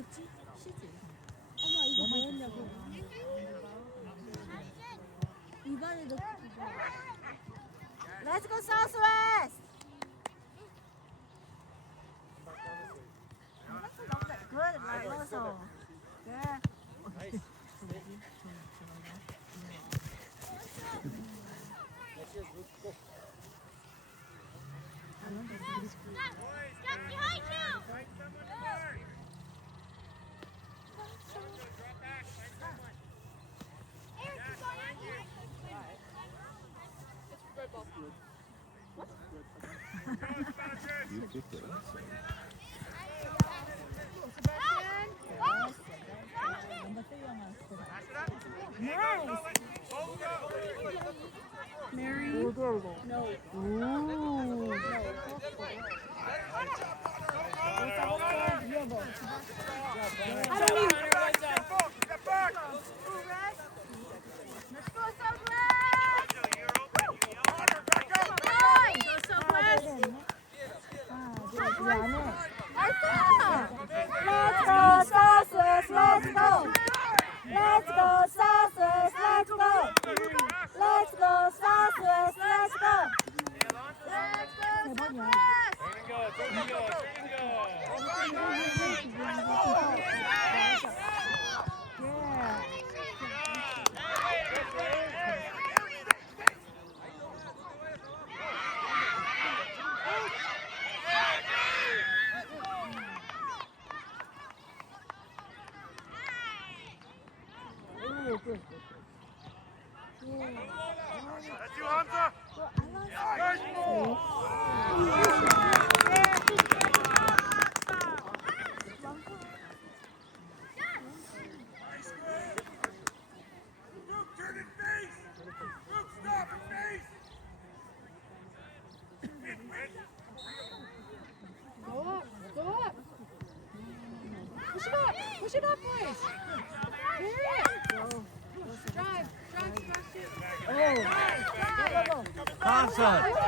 뭐였지? 시즈. 엄마 이거 뭐였냐고. 입안에 넣고. Let's go southwest. Good, right also. Good. Step behind you! You kicked it. Mary. No. Ooh. Let's go southwest, let's go. Let's go southwest, let's go. Let's go southwest, let's go. Let's go southwest. That's you, Hamza. Turn his face. Stop his face. Go up. Go up. Push it up. Push it up, boys. Hit it. Drive. Drive, Sebastian. Concept.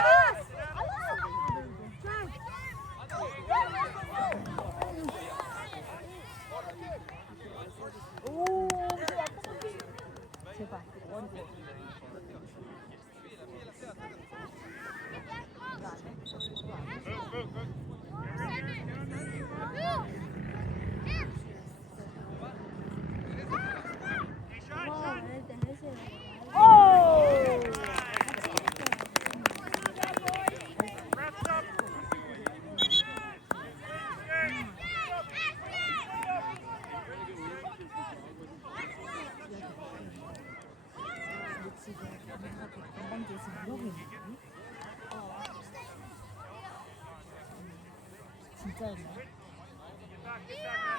진짜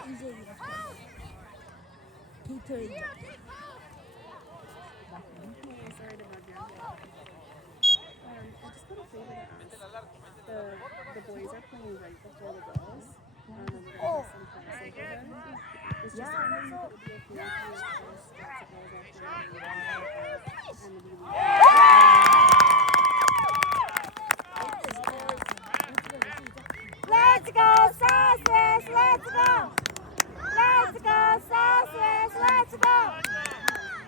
이제 게이터레이드. Sorry to bug you. I just got a favor to ask. The boys are playing right before the girls. And we're going to some class over them. It's just wondering if it would be okay if we just got the girls out there and Let's go southwest, let's go. Let's go southwest, let's go.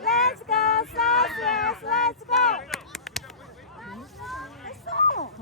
Let's go southwest, let's go. 했어.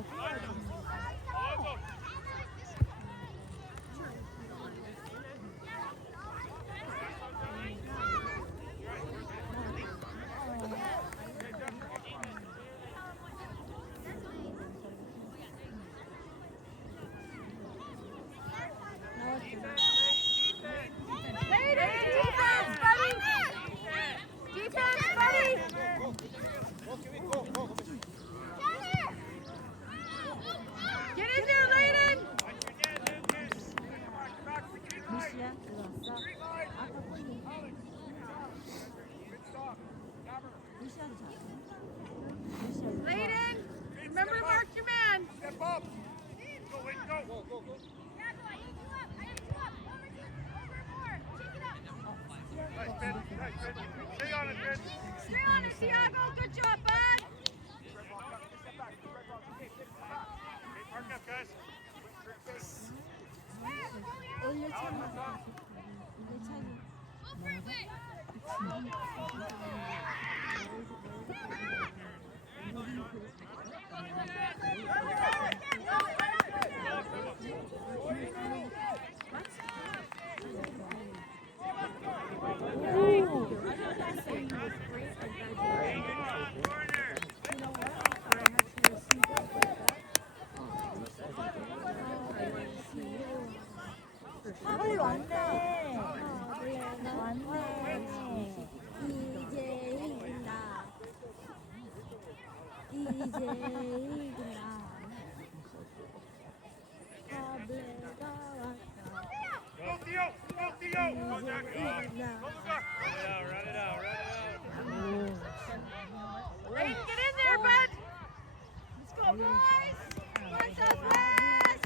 Get in there, Layden! 미시야 들어왔어. 아까 보니. 미시야도 잘해. Layden! Remember to mark your man! Step up. Go, Layden, go. Go. Nice, Ben. Stay on it, Ben. Stay on it, Thiago! Good job, bud! Mark up, guys. 원래 참 빨리 왔네. 왔네. 이제 이긴다. 이제 이긴다. 사블레가 왔다. Go, Theo! Go, Theo! Go, Jack! Go, 이긴다. go, go! Run it out, run it out, run it out. Layden, get in there, bud. Let's go, boys. North, south, west.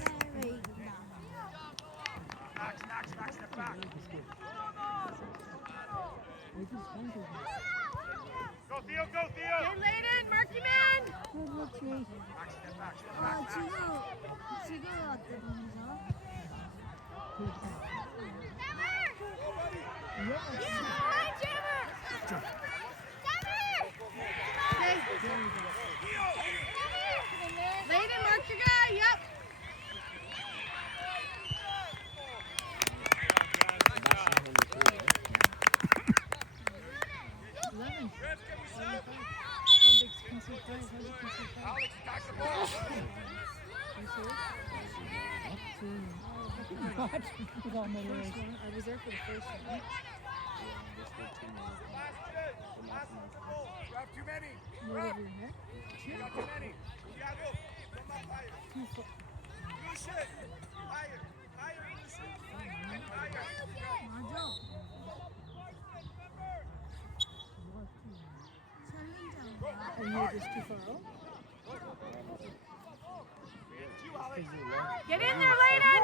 Max, step back. Go, Theo, go, Theo! Hey, Layden, mark your man. Max, step back, step 아, back. 지금 왔대, 보면서. Layden, mark your guy. Yep. Alex, attack the ball! I was there for the first one. You have too many. Right over your head. You got too many. Thiago, come up higher. Lucian, higher. Higher, Lucian. Higher. And you were just too far out? Get in there, Layden.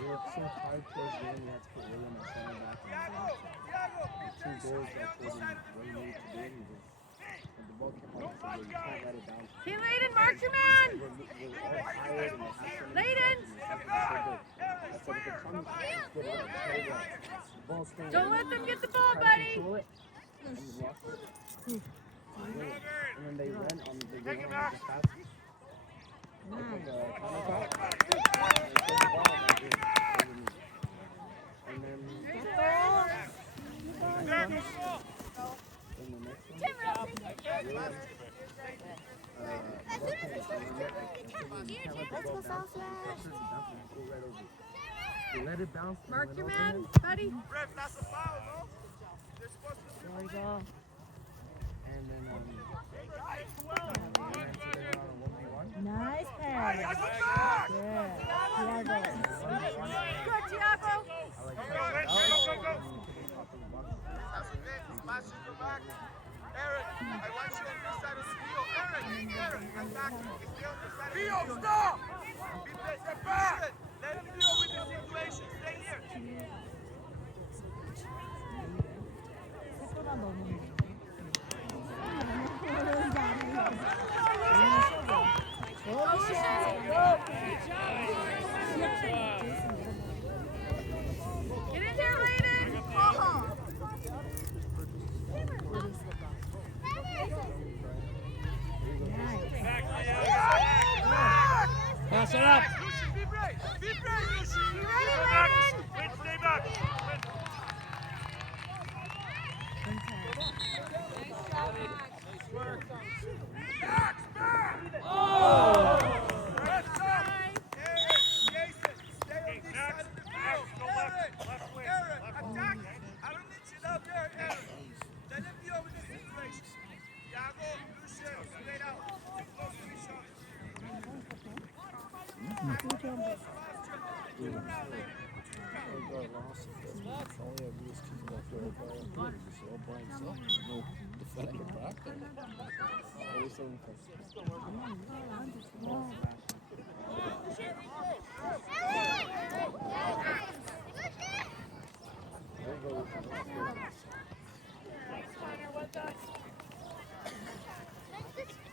We were so hard towards the end, we had to put William and center back. Thiago, The 2 goals that told him what he needed to do, and the ball came out, so you can't let it bounce. Hey, Layden, mark your man. We're all tired and we have so many Layden. so good. I said, if it comes, it's good on the play well. The ball's staying Don't in. let them get the ball, Try to buddy. control it, and we lost it. And then they went on the Take it on back. the pass. They took a counter attack. And they played the ball and they did. And then There, go, go! in the next one, Let's go Southwest. they let it bounce. and Mark went your over man, it. buddy. Ref, that's a foul, no? They're supposed to do There we go. And then we ran together on a 1v1. Nice it. pass. Guys, look back! Yeah. Thiago. Good, Thiago! I like Go, to go, out, go. and we took it off of the box. Pass it back. Eric, I want you on this side of the field. Eric, attack. Stay on this side of the field. Stop! Be back, step back! Let him deal with the situation. Stay here. 속도가 너무. Get in there, Layden. Pass it up. Lucian, be brave. Be brave, Lucian. You ready, Go back. Layden? Wait, stay back. Back, back. Press up. Eric, Jason, stay on this side of the field. Eric, attack. I don't need you down there, Eric. Let him deal with the situation. Thiago, Lucian, straight out. Close to each other.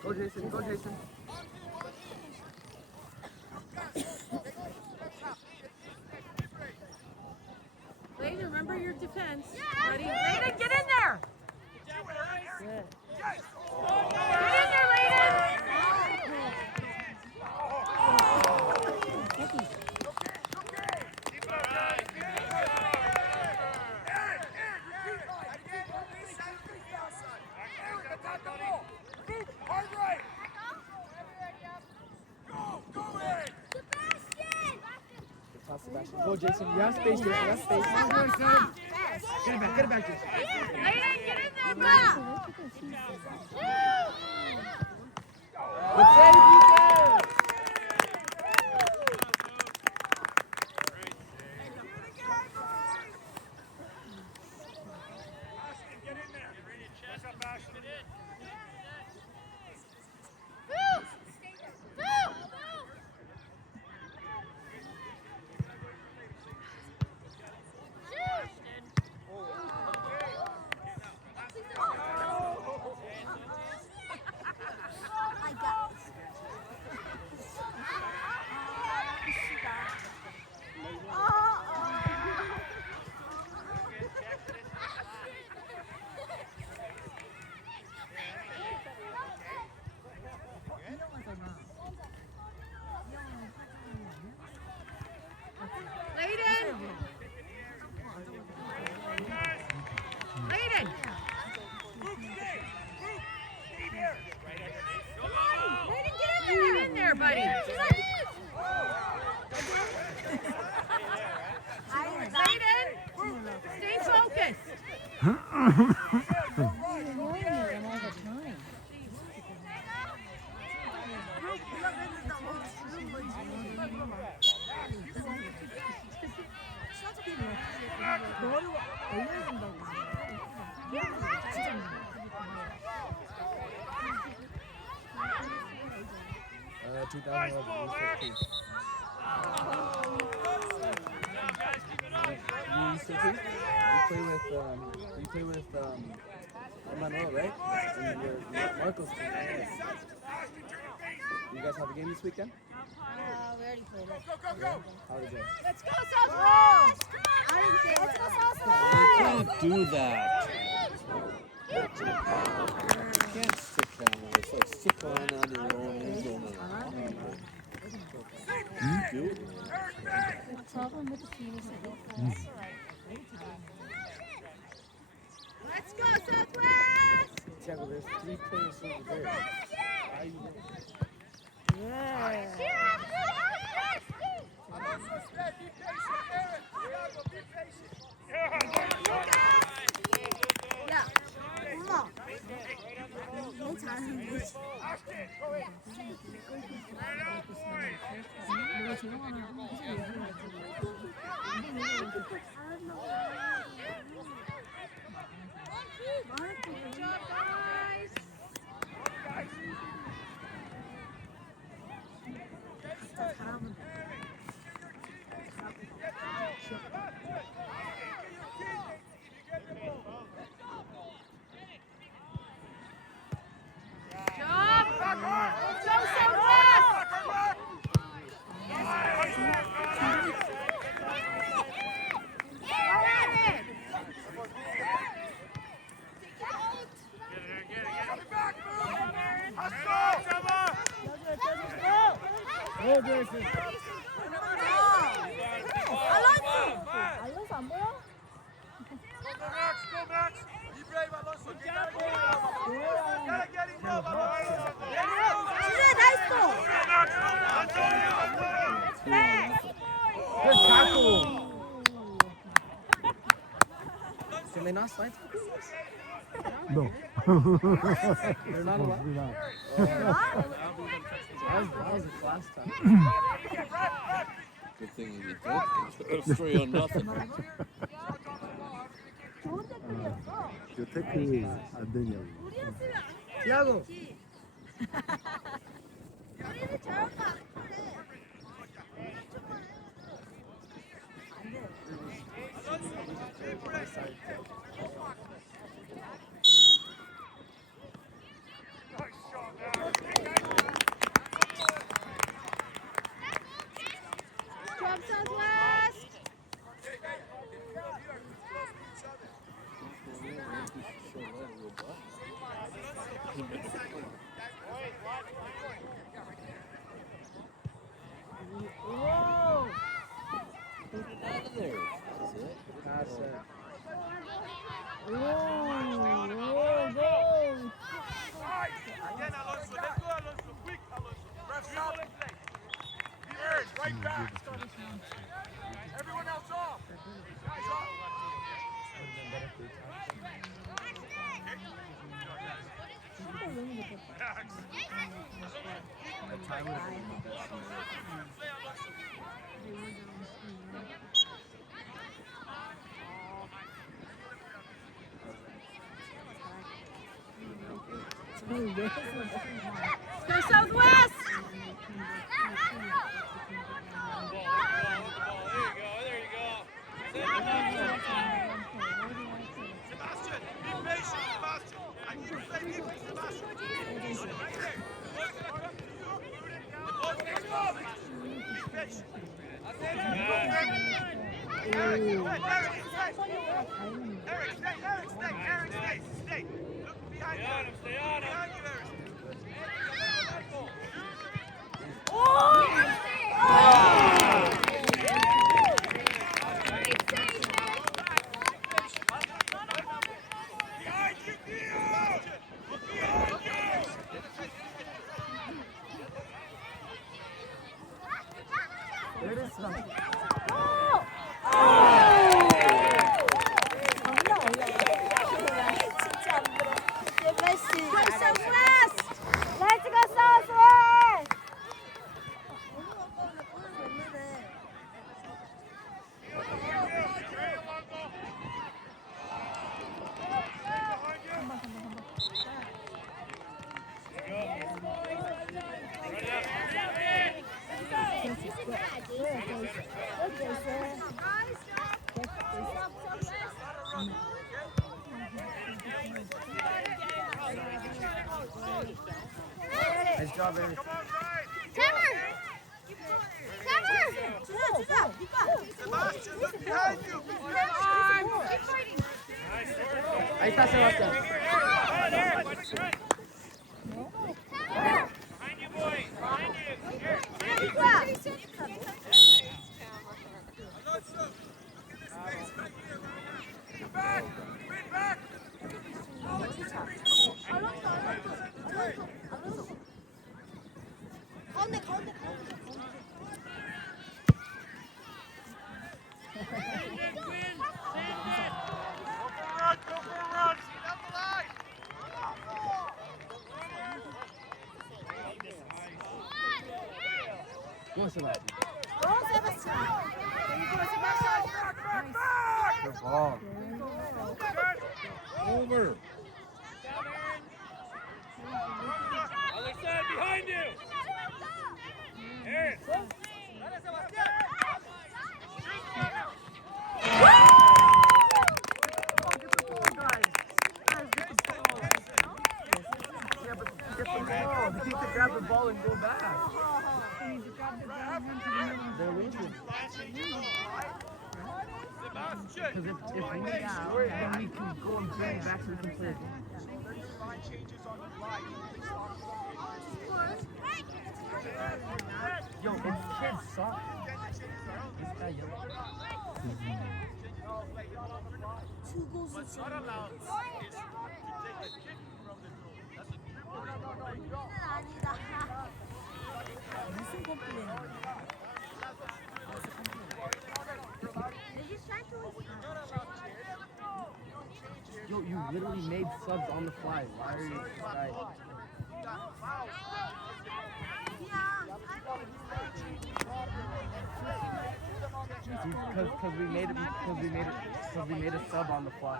Go Jason, go Jason. Layden, remember your Good defense. Ready? Layden, get in there! Good. Get in there, Layden! Sebastian. Go, Jason. You have space, Jason. You have space. Get it back, Jason. Layden, get in there, bro! Good save, Ethan! Get in there. Check up, Ashton. Layden! Layden! Get in there, buddy! Layden! Stay focused! Uh, 2011. You play with Emmanuel, right? And your Marcos team. You guys have a game this weekend? We already played it. How did it go? Let's go, Southwest! I didn't say Let's go, that. Southwest! You can't do that. You can't stick on it. It's like stick on your own end zone. You do it. The problem with the team is that they fast. Let's go, Southwest! Tiago, there's 3 players over there. Why you Good job, guys! Job! Let's go, Southwest! Go, Jason. 알론소 안 보여? Go, Max. Go, Max. Be brave, Alonso. Gotta get him up, Alonso. 진짜 나이스! Good tackle. Can they not slide tackle us? No. They're not allowed. That was the last time. Good thing you don't. It's 3 on nothing. 저 태클 안 되냐고. Tiago. Job, Southwest! out of there. That's it. Pass it. Again, Alonso. Let's go, Alonso. Quick, Alonso. Dribble and play. Ears, right back. Everyone else off. Guys off. Go Southwest! Sebastian, be patient, Sebastian. I need to play defense, Sebastian. Right there. The ball's gonna come. Be patient. Eric, stay. Look behind you. Stay on him. Behind you, Eric. Behind you, Theo! Behind you! Southwest! Let's go Southwest! Nice job, Eric. Sebastian, look behind you! Ahí está Sebastián. Behind you, boys! Behind you! Here! Alonso, look at this space right here, right now. Back! Win back! Go for a run! See down the line! Go, Sebastian. Good ball. Over. Other side behind you. Aaron. They need to grab the ball and go back. They're losing. Because if we make score, then we can go and bring it back so we can play again. Yo, it's kids soccer. This guy yellow. What's not allowed is to take a kick from the goal. That's a dribble. Yo, you literally made subs on the fly. Why are you right? Because we made a sub on the fly.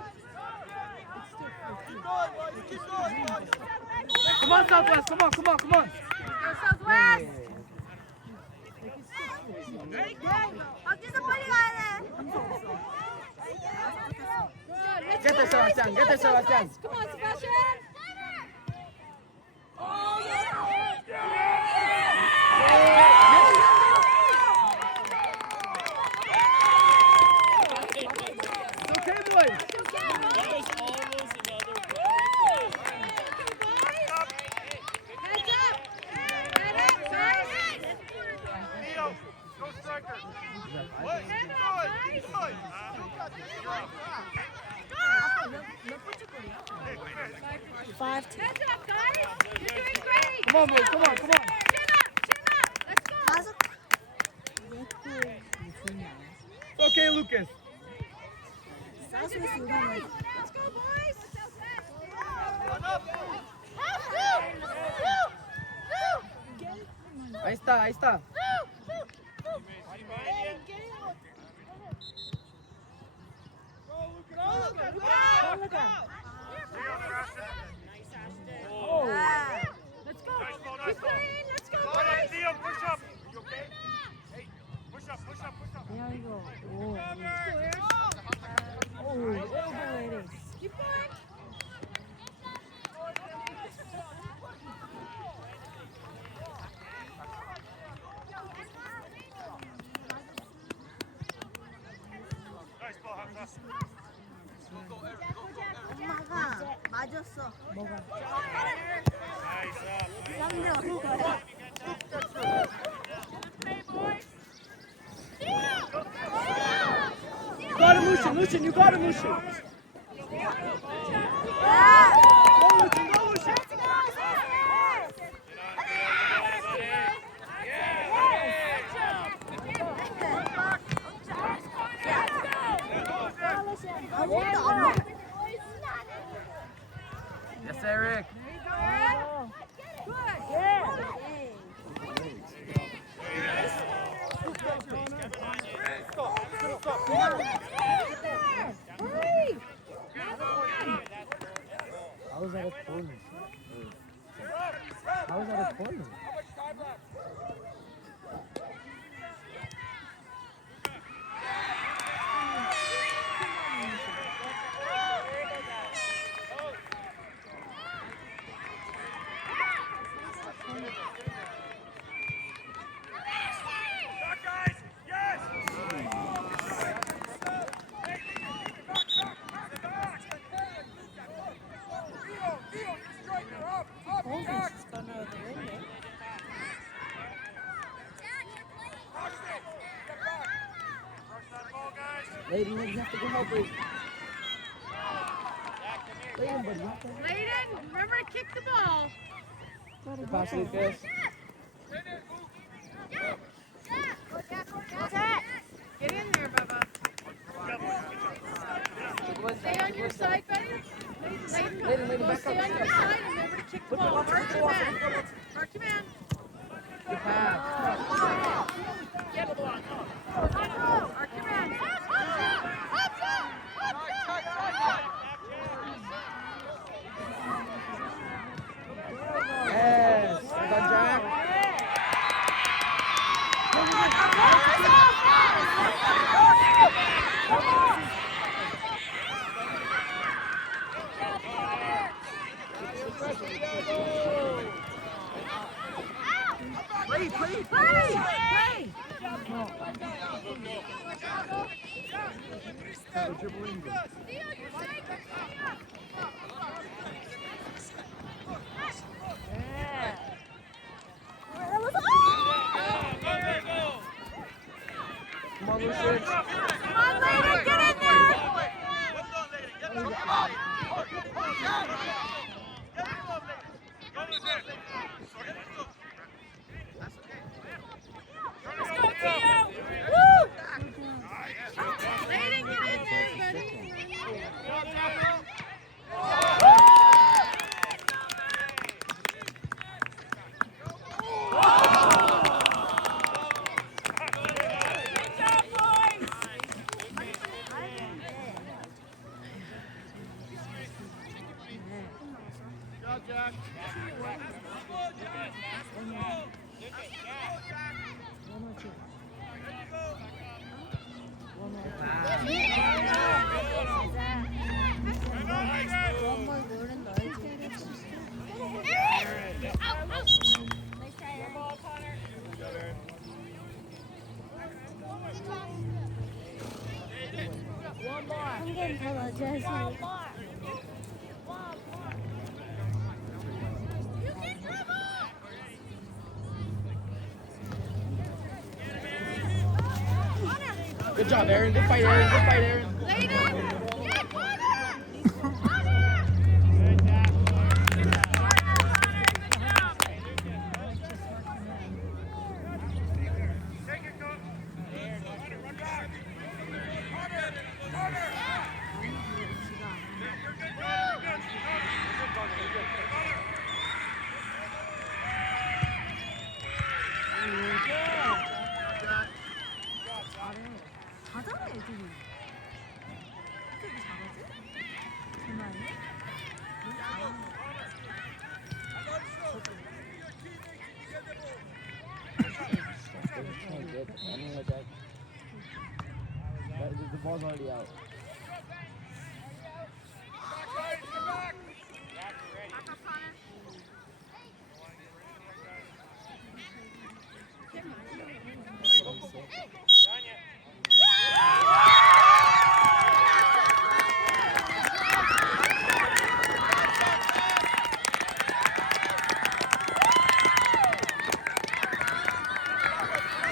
Keep going, boys. Keep going, boys. Come on, Southwest. Come on. Go Southwest! Get there, Sebastian. Get there, Sebastian. Come on, Sebastian! It's okay, boys. Theo, go striker. What? Keep going. 5-2. Good job, guys. You're doing great. Come on, boys, come on. Chin up. Let's go. It's okay, Lucas. Southwest is going. Let's go, boys. Ahí está, ahí está. Let's go. Keep playing. Let's go, boys. Push up. You okay? Hey, push up. There you go. Oh, Keep going. Nice ball, Hamza. 엄마가 맞았어. 뭐가? You got him, Lucian, you got him, Lucian. Yes, Eric. How was that a corner? How was that a corner? Guys, yes! Lady, you have to go help her. Layden, buddy, you have to help Layden, remember to kick the ball. her. Pass, Lucas. Get in there, Bubba. Stay on your side, buddy. Layden, stay on your side and remember to kick the ball. Mark your man. Mark your man. Good pass. Get the ball. Mark your man. Yes. Well done, Jack. Play! Come on, Lucian. Come on, Layden, get in there! Let's go, Tio! Woo! Layden, get in there, buddy. Good job, boys! 한 개는 더 넣어줘야지. Good job, Aaron. Good fight, Aaron. Good fight, Aaron. Layden! ball's already out. Back, Ryan, come back. Back, ready.